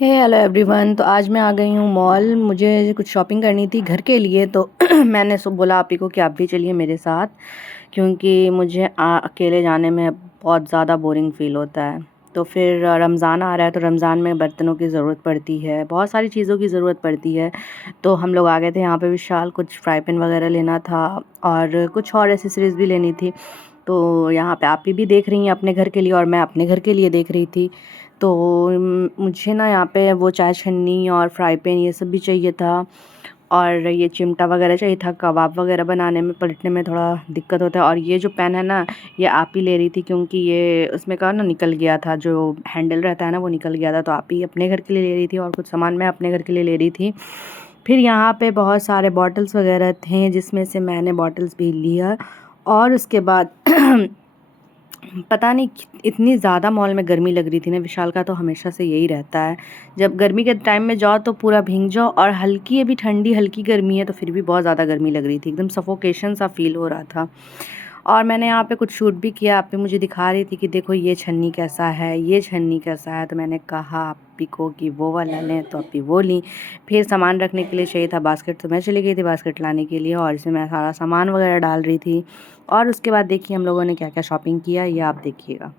Hello everyone. तो आज मैं आ गई हूँ मॉल। मुझे कुछ शॉपिंग करनी थी घर के लिए, तो मैंने बोला आप ही को कि आप भी चलिए मेरे साथ, क्योंकि मुझे अकेले जाने में बहुत ज़्यादा बोरिंग फ़ील होता है। तो फिर रमज़ान आ रहा है, तो रमज़ान में बर्तनों की ज़रूरत पड़ती है, बहुत सारी चीज़ों की ज़रूरत पड़ती है। तो हम लोग आ गए थे यहाँ पे विशाल, कुछ फ्राई पैन वगैरह लेना था और कुछ और एसेसरीज़ भी लेनी थी। तो यहाँ पे आप ही भी देख रही हैं अपने घर के लिए, और मैं अपने घर के लिए देख रही थी। तो मुझे ना यहाँ पे वो चाय छन्नी और फ्राई पैन ये सब भी चाहिए था, और ये चिमटा वगैरह चाहिए था। कबाब वगैरह बनाने में पलटने में थोड़ा दिक्कत होता है। और ये जो पेन है ना, ये आप ही ले रही थी, क्योंकि ये उसमें का ना निकल गया था, जो हैंडल रहता है ना वो निकल गया था। तो आप ही अपने घर के लिए ले रही थी और कुछ सामान मैं अपने घर के लिए ले रही थी। फिर यहाँ पे बहुत सारे बॉटल्स वगैरह थे, जिसमें से मैंने बॉटल्स भी लिया। और उसके बाद पता नहीं इतनी ज़्यादा मॉल में गर्मी लग रही थी ना। विशाल का तो हमेशा से यही रहता है, जब गर्मी के टाइम में जाओ तो पूरा भीग जाओ, और हल्की अभी ठंडी हल्की गर्मी है तो फिर भी बहुत ज़्यादा गर्मी लग रही थी, एकदम सफोकेशन सा फील हो रहा था। और मैंने यहाँ पे कुछ शूट भी किया। आप ही मुझे दिखा रही थी कि देखो ये छन्नी कैसा है, ये छन्नी कैसा है। तो मैंने कहा आप ही को कि वो वाला लें, तो आप ही वो ली। फिर सामान रखने के लिए चाहिए था बास्केट, तो मैं चली गई थी बास्केट लाने के लिए, और इसमें मैं सारा सामान वगैरह डाल रही थी। और उसके बाद देखिए हम लोगों ने क्या क्या शॉपिंग किया, ये आप देखिएगा।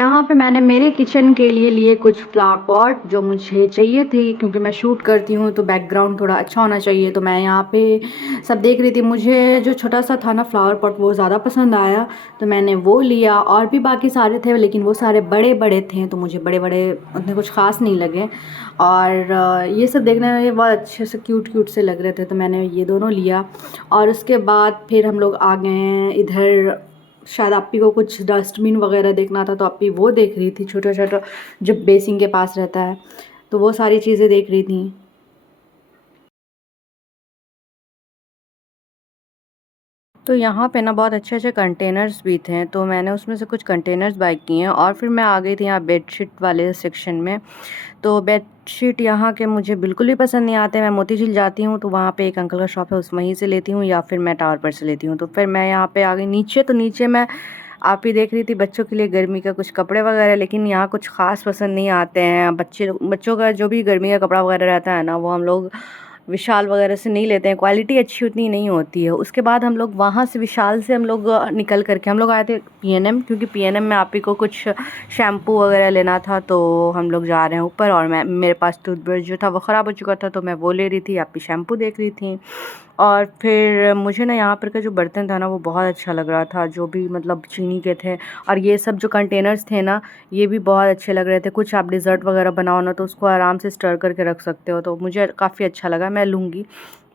यहाँ पे मैंने मेरे किचन के लिए लिए कुछ फ्लावर पॉट जो मुझे चाहिए थे, क्योंकि मैं शूट करती हूँ तो बैकग्राउंड थोड़ा अच्छा होना चाहिए। तो मैं यहाँ पे सब देख रही थी, मुझे जो छोटा सा था ना फ्लावर पॉट वो ज़्यादा पसंद आया, तो मैंने वो लिया। और भी बाकी सारे थे, लेकिन वो सारे बड़े बड़े थे, तो मुझे बड़े बड़े उतने कुछ ख़ास नहीं लगे। और ये सब देखने में बहुत अच्छे से क्यूट क्यूट से लग रहे थे, तो मैंने ये दोनों लिया। और उसके बाद फिर हम लोग आ गए हैं इधर। शायद आप ही को कुछ डस्टबिन वगैरह देखना था, तो आप ही वो देख रही थी, छोटा छोटा जो बेसिन के पास रहता है, तो वो सारी चीज़ें देख रही थी। तो यहाँ पे ना बहुत अच्छे-अच्छे कंटेनर्स भी थे, तो मैंने उसमें से कुछ कंटेनर्स बाय किए हैं और फिर मैं आ गई थी यहाँ बेडशीट वाले सेक्शन में। तो बेडशीट यहाँ के मुझे बिल्कुल भी पसंद नहीं आते। मैं मोतीझील जाती हूँ तो वहाँ पे एक अंकल का शॉप है, उस वहीं से लेती हूँ या फिर मैं टावर पर से लेती हूँ। तो फिर मैं यहाँ पे आ गई नीचे, तो नीचे मैं आप ही देख रही थी बच्चों के लिए गर्मी का कुछ कपड़े वगैरह, लेकिन यहाँ कुछ ख़ास पसंद नहीं आते हैं। बच्चों का जो भी गर्मी का कपड़ा वगैरह रहता है ना, वो हम लोग विशाल वगैरह से नहीं लेते हैं, क्वालिटी अच्छी उतनी नहीं होती है। उसके बाद हम लोग वहाँ से विशाल से हम लोग निकल करके हम लोग आए थे पीएनएम, क्योंकि पीएनएम में आप ही को कुछ शैम्पू वगैरह लेना था। तो हम लोग जा रहे हैं ऊपर और मैं मेरे पास टूथब्रश जो था वो ख़राब हो चुका था, तो मैं वो ले रही थी, आप भी शैम्पू देख रही थी। और फिर मुझे ना यहाँ पर का जो बर्तन था ना वो बहुत अच्छा लग रहा था, जो भी मतलब चीनी के थे। और ये सब जो कंटेनर्स थे ना, ये भी बहुत अच्छे लग रहे थे। कुछ आप डिज़र्ट वगैरह बनाओ ना तो उसको आराम से स्टर करके रख सकते हो, तो मुझे काफ़ी अच्छा लगा, मैं लूँगी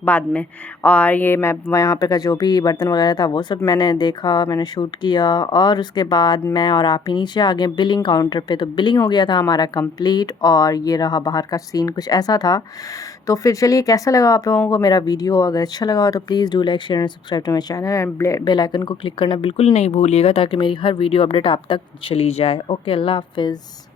बाद में। और ये मैं यहाँ पे का जो भी बर्तन वगैरह था वो सब मैंने देखा, मैंने शूट किया और उसके बाद मैं और आप ही नीचे आ गए बिलिंग काउंटर पे। तो बिलिंग हो गया था हमारा कंप्लीट और ये रहा बाहर का सीन, कुछ ऐसा था। तो फिर चलिए, कैसा लगा आप लोगों को मेरा वीडियो? अगर अच्छा लगा हो तो please do like share and subscribe to my channel and bell icon को क्लिक करना बिल्कुल नहीं भूलिएगा, ताकि मेरी हर वीडियो अपडेट आप तक चली जाए। ओके, अल्लाह हाफ़िज़।